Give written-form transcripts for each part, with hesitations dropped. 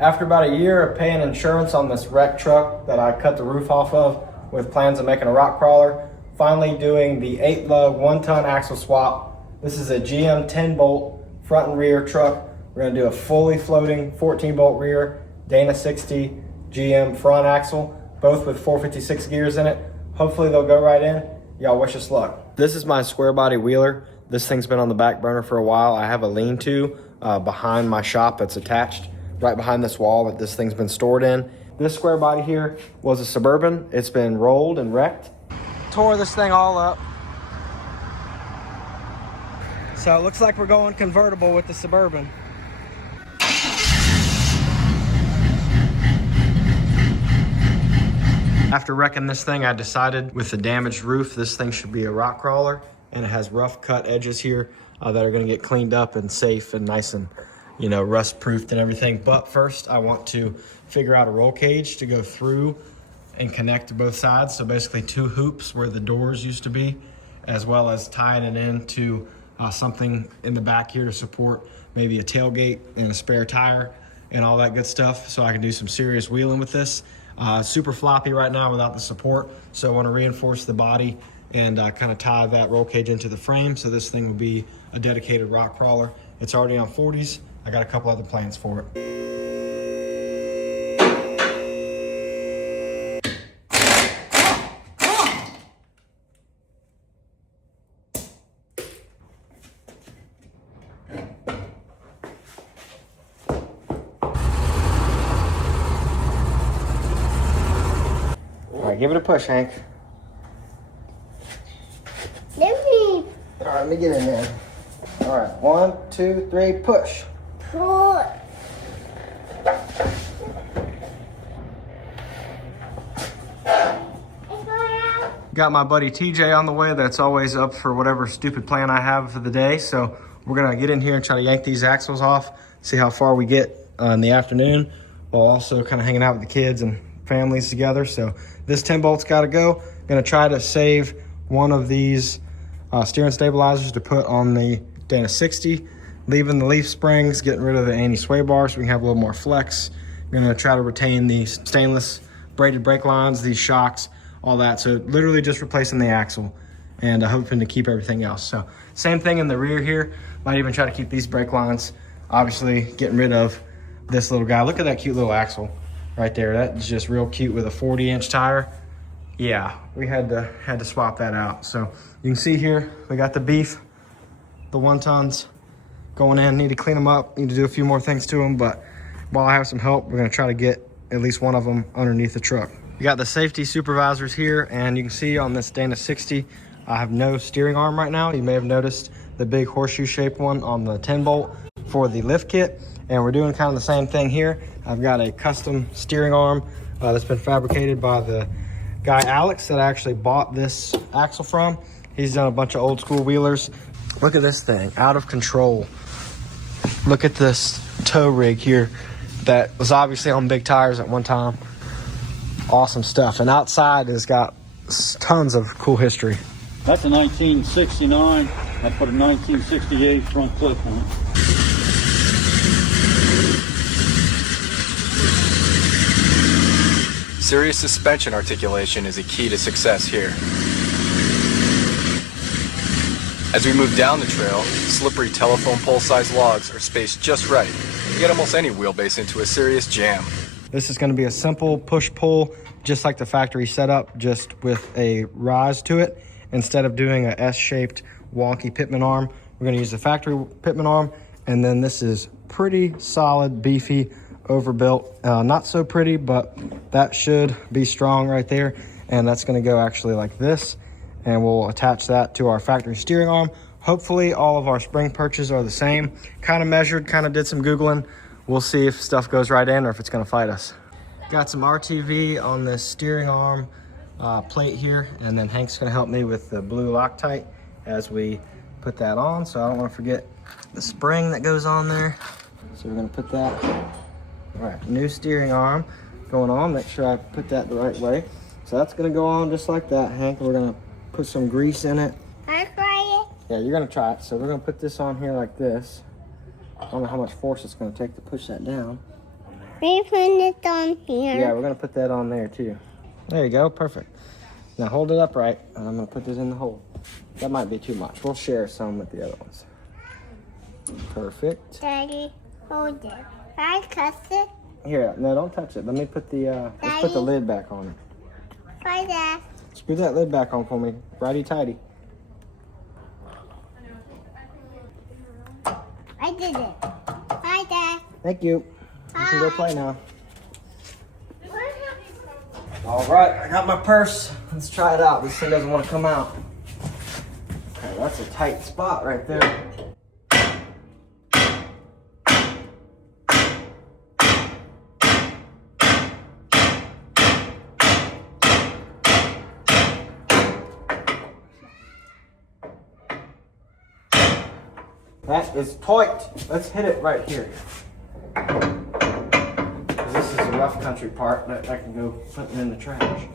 After about a year of paying insurance on this wrecked truck that I cut the roof off of with plans of making a rock crawler, finally doing the 8-lug 1-ton axle swap. This is a GM 10-bolt front and rear truck. We're gonna do a fully floating 14-bolt rear, Dana 60 GM front axle, both with 456 gears in it. Hopefully they'll go right in. Y'all wish us luck. This is my square body wheeler. This thing's been on the back burner for a while. I have a lean-to behind my shop that's attached right behind this wall that this thing's been stored in. This square body here was a Suburban. It's been rolled and wrecked. Tore this thing all up. So it looks like we're going convertible with the Suburban. After wrecking this thing, I decided with the damaged roof, this thing should be a rock crawler, and it has rough cut edges here that are gonna get cleaned up and safe and nice and rust proofed and everything. But first I want to figure out a roll cage to go through and connect to both sides. So basically 2 hoops where the doors used to be, as well as tying it into something in the back here to support maybe a tailgate and a spare tire and all that good stuff. So I can do some serious wheeling with this. Super floppy right now without the support. So I want to reinforce the body and kind of tie that roll cage into the frame. So this thing will be a dedicated rock crawler. It's already on 40s. I got a couple other plans for it. All right, give it a push, Hank. All right, let me get in there. All right, 1, 2, 3, push. Got my buddy TJ on the way that's always up for whatever stupid plan I have for the day. So we're gonna get in here and try to yank these axles off, see how far we get in the afternoon, while also kind of hanging out with the kids and families together. So this 10 bolt's gotta go. Gonna try to save one of these steering stabilizers to put on the Dana 60, leaving the leaf springs, getting rid of the anti-sway bar so we can have a little more flex. I'm gonna try to retain the stainless braided brake lines, these shocks, all that. So literally just replacing the axle and hoping to keep everything else. So same thing in the rear here. Might even try to keep these brake lines. Obviously getting rid of this little guy. Look at that cute little axle right there. That's just real cute with a 40-inch tire. Yeah, we had to swap that out. So you can see here, we got the beef, the 1-tons going in. Need to clean them up, need to do a few more things to them, but while I have some help, we're gonna try to get at least one of them underneath the truck. You got the safety supervisors here, and you can see on this Dana 60, I have no steering arm right now. You may have noticed the big horseshoe shaped one on the 10 bolt for the lift kit, and we're doing kind of the same thing here. I've got a custom steering arm that's been fabricated by the guy Alex that I actually bought this axle from. He's done a bunch of old school wheelers. Look at this thing, out of control. Look at this tow rig here that was obviously on big tires at one time. Awesome stuff. And outside has got tons of cool history. That's a 1969. I put a 1968 front clip on it. Serious suspension articulation is a key to success here. As we move down the trail, slippery telephone pole-sized logs are spaced just right to get almost any wheelbase into a serious jam. This is going to be a simple push-pull, just like the factory setup, just with a rise to it. Instead of doing a S-shaped wonky pitman arm, we're going to use the factory pitman arm, and then this is pretty solid, beefy, overbuilt. Not so pretty, but that should be strong right there, and that's going to go actually like this, and we'll attach that to our factory steering arm. Hopefully all of our spring perches are the same. Kind of measured, kind of did some Googling. We'll see if stuff goes right in or if it's gonna fight us. Got some RTV on this steering arm plate here, and then Hank's gonna help me with the blue Loctite as we put that on. So I don't wanna forget the spring that goes on there. So we're gonna put that, all right, new steering arm going on. Make sure I put that the right way. So that's gonna go on just like that, Hank. We're gonna put some grease in it. I try it. Yeah, you're gonna try it. So we're gonna put this on here like this. I don't know how much force it's gonna take to push that down. We put it on here. Yeah, we're gonna put that on there too. There you go, perfect. Now hold it upright, and I'm gonna put this in the hole. That might be too much. We'll share some with the other ones. Perfect. Daddy, hold it. I touch it. Here, no, don't touch it. Let me put the let's put the lid back on it. Bye, Dad. Screw that lid back on for me. Righty tighty. I did it. Bye, Dad. Thank you. You can go play now. Bye. All right, I got my purse. Let's try it out. This thing doesn't want to come out. Okay, that's a tight spot right there. That is tight. Let's hit it right here. This is a rough country part that I can go put in the trash.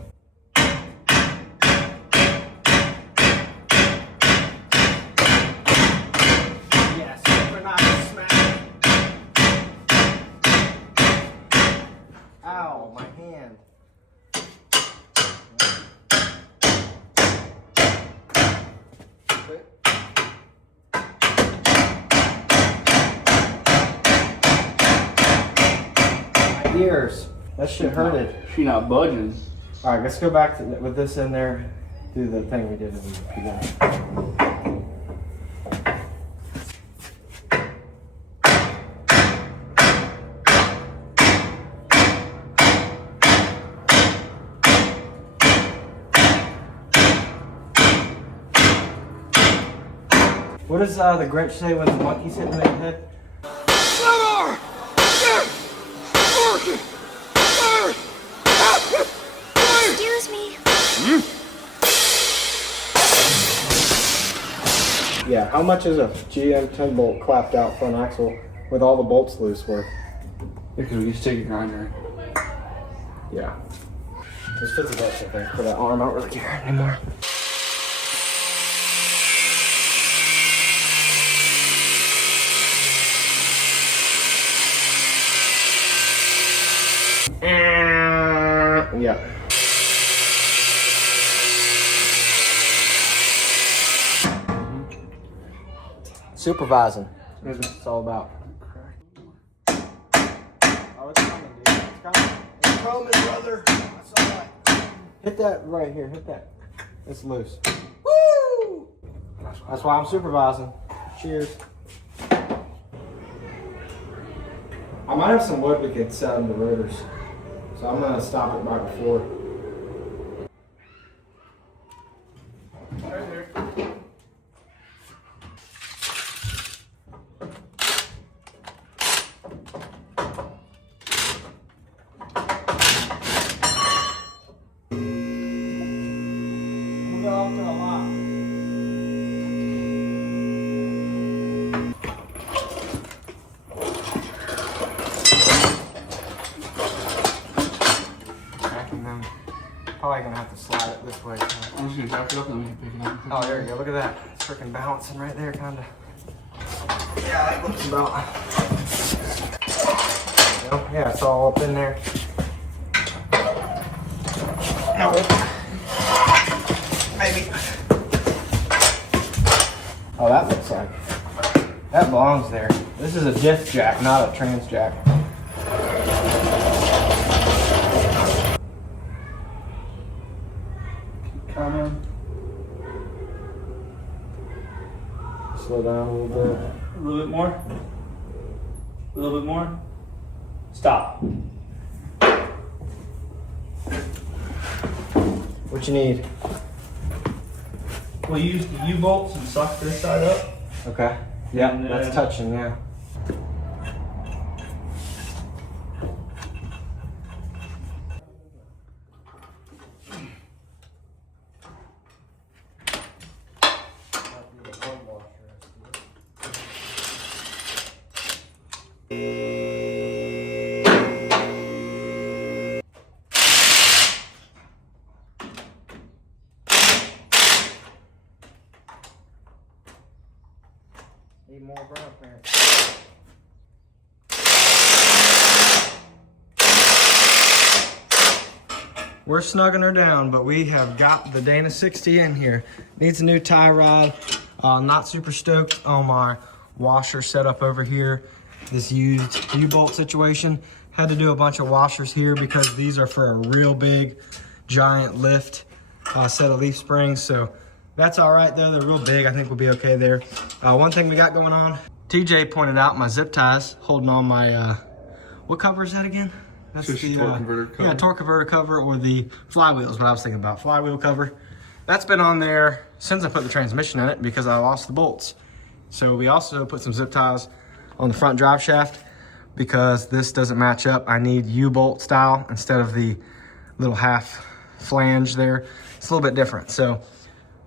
Yes, super nice smack. Ow, my hand. Ears. That shit hurted. She not budging. All right, let's go back to with this in there. Do the thing we did in the beginning. What does the Grinch say when the monkey's hitting the head? Excuse me. Yeah, how much is a GM 10 bolt clapped out front axle with all the bolts loose worth? Because we just take a grinder. Yeah. It's 50 bucks, I think, for that arm. I don't really care anymore. Yeah. Supervising. That's what it's all about. Oh, it's coming, dude. It's coming. It's coming, brother. That's all right. Hit that right here. Hit that. It's loose. Woo! That's why I'm supervising. Cheers. I might have some wood we could set in the rotors. So I'm gonna stop it right before. Right there. We'll go up to a lot. Probably gonna have to slide it this way. I'm just gonna jack it up and we can pick it up. Oh, there you go. Look at that. It's freaking balancing right there, kinda. Yeah, that looks about. There you go. Yeah, it's all up in there. Maybe. Oh, that looks like. That belongs there. This is a diff jack, not a trans jack. Coming. Slow down a little bit. A little bit more. A little bit more. Stop. What you need? We'll use the U-bolts and suck this side up. Okay. Yeah, And that's then- touching, yeah. Need more burn clearance. we're snugging her down, but we have got the Dana 60 in here. Needs a new tie rod. Not super stoked on my washer setup over here. This used U-bolt situation. Had to do a bunch of washers here because these are for a real big, giant lift set of leaf springs. So that's all right though, they're real big. I think we'll be okay there. One thing we got going on, TJ pointed out my zip ties holding on my, what cover is that again? That's the torque converter cover. Yeah, torque converter cover, or the flywheel is what I was thinking about, flywheel cover. That's been on there since I put the transmission in it because I lost the bolts. So we also put some zip ties on the front drive shaft because this doesn't match up. I need U-bolt style instead of the little half flange there. It's a little bit different. So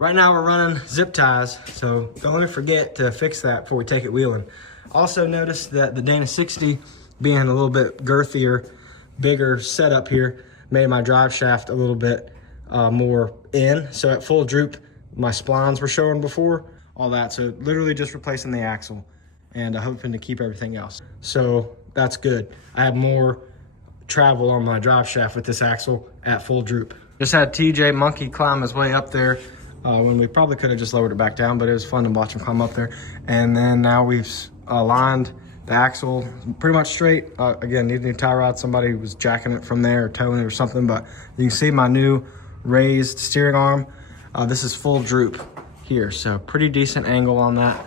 right now we're running zip ties, so don't let me forget to fix that before we take it wheeling. Also notice that the Dana 60 being a little bit girthier, bigger setup here made my drive shaft a little bit more in. So at full droop, my splines were showing before, all that. So literally just replacing the axle and hoping to keep everything else. So that's good. I have more travel on my drive shaft with this axle at full droop. Just had TJ Monkey climb his way up there when we probably could have just lowered it back down, but it was fun to watch him climb up there. And then now we've aligned the axle pretty much straight. Again, need a new tie rod. Somebody was jacking it from there or towing it or something, but you can see my new raised steering arm. This is full droop here, so pretty decent angle on that.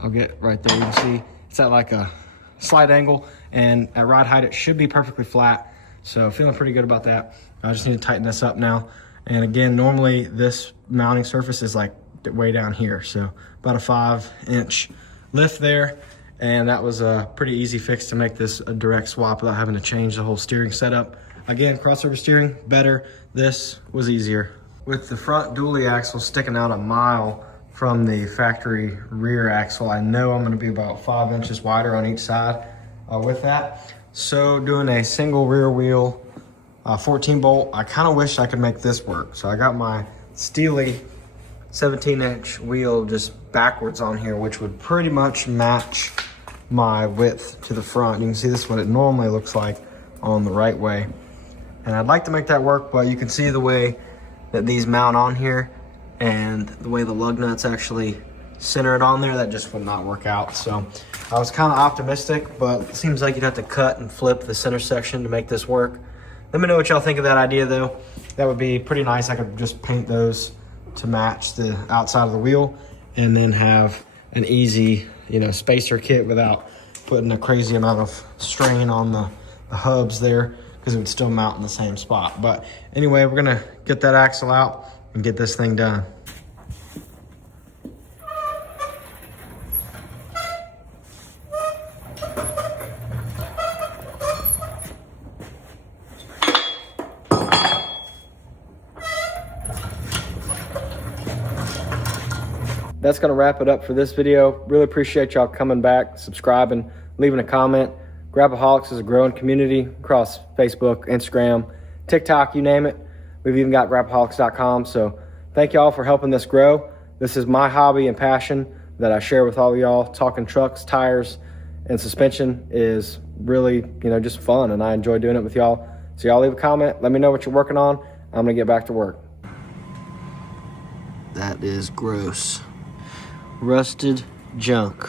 I'll get right there, you can see it's at like a slight angle, and at ride height it should be perfectly flat. So feeling pretty good about that. I just need to tighten this up now. And again, normally this mounting surface is like way down here, so about a 5-inch lift there. And that was a pretty easy fix to make this a direct swap without having to change the whole steering setup. Again, crossover steering, better. This was easier. With the front dually axle sticking out a mile from the factory rear axle, I know I'm gonna be about 5 inches wider on each side with that. So doing a single rear wheel 14 bolt, I kind of wish I could make this work. So I got my Steely 17-inch wheel just backwards on here, which would pretty much match my width to the front. You can see this is what it normally looks like on the right way. And I'd like to make that work, but you can see the way that these mount on here and the way the lug nuts actually center it on there, that just would not work out. So I was kind of optimistic, but it seems like you'd have to cut and flip the center section to make this work. Let me know what y'all think of that idea though. That would be pretty nice. I could just paint those to match the outside of the wheel and then have an easy, spacer kit without putting a crazy amount of strain on the hubs there, because it would still mount in the same spot. But anyway, we're gonna get that axle out and get this thing done. That's gonna wrap it up for this video. Really appreciate y'all coming back, subscribing, leaving a comment. Grappaholics is a growing community across Facebook, Instagram, TikTok, you name it. We've even got grappaholics.com. So thank y'all for helping this grow. This is my hobby and passion that I share with all of y'all. Talking trucks, tires, and suspension is really, just fun, and I enjoy doing it with y'all. So y'all leave a comment. Let me know what you're working on. I'm gonna get back to work. That is gross. Rusted junk.